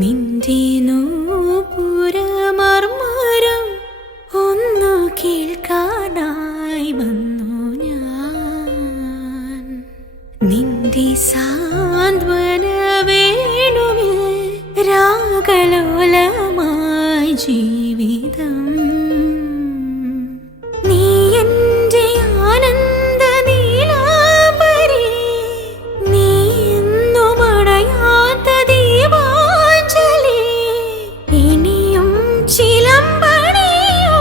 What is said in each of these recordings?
നിന്റെ നൂപുരമർമരം ഒന്നു കേൾക്കാനായി വന്നു ഞാൻ. നിന്റെ സാന്ത്വന വേണുവിൽ രാഗലോലമായി ജീവിതം. നീ എൻ്റെ ആനന്ദ നീലാംബരി, നീ എന്നും അണയാത്ത ദീപാഞ്ജലി. ഇനിയും ചിലമ്പണിയോ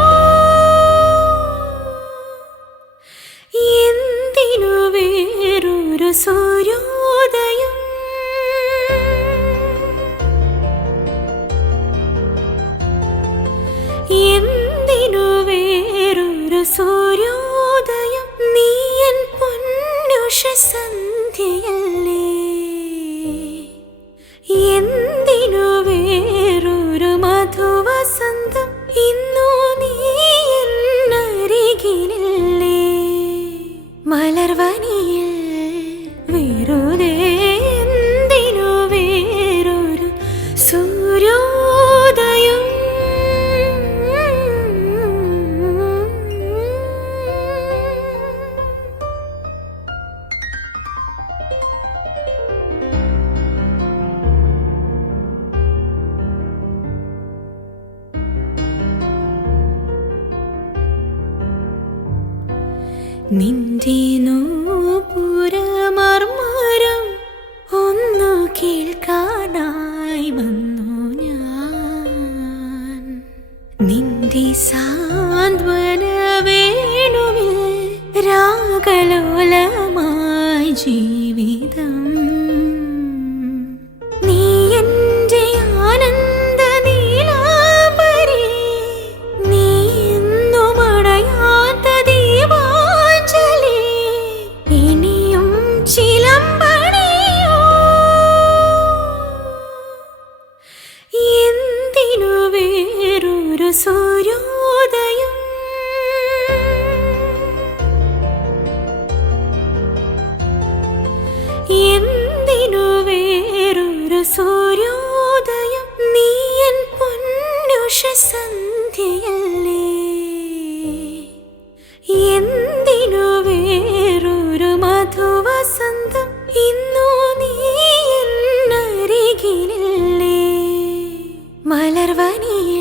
എന്തിനു വേറൊരു സൂര്യോദയം? എന്തിനു വേറൊരു സൂര്യോദയം? നീ എൻ പൊന്നുഷ സന്ധ്യയല്ലേ. എന്തിനു വേറൊരു മധുവസന്തം? ഇന്നു നീ എന്നരികിലില്ലേ. മലർവനിയിൽ വെറുതെ എന്തിനു വേറൊരു സൂര്യോദയം? നിന്റെ നൂപുരമർമരം ഒന്നു കേൾക്കാനായി വന്നു ഞാൻ. നിന്റെ സാന്ത്വന വേണുവിൽ രാഗലോലമായി ജീവിതം. നീ എൻ്റെ ആനന്ദ നീലാംബരി, നീ എന്നും അണയാത്ത ദീപാഞ്ജലി. ഇനിയും ചിലമ്പണിയോ എന്തിനു വേറൊരു സൂര്യോദയം? എന്തിനു വേറൊരു സൂര്യോദയം? നീ എൻ പൊന്നുഷ സന്ധ്യയല്ലേ. എന്തിനു വേറൊരു മധുവസന്തം? ഇന്നു നീ എന്നരികിലില്ലേ. മലർവനിയിൽ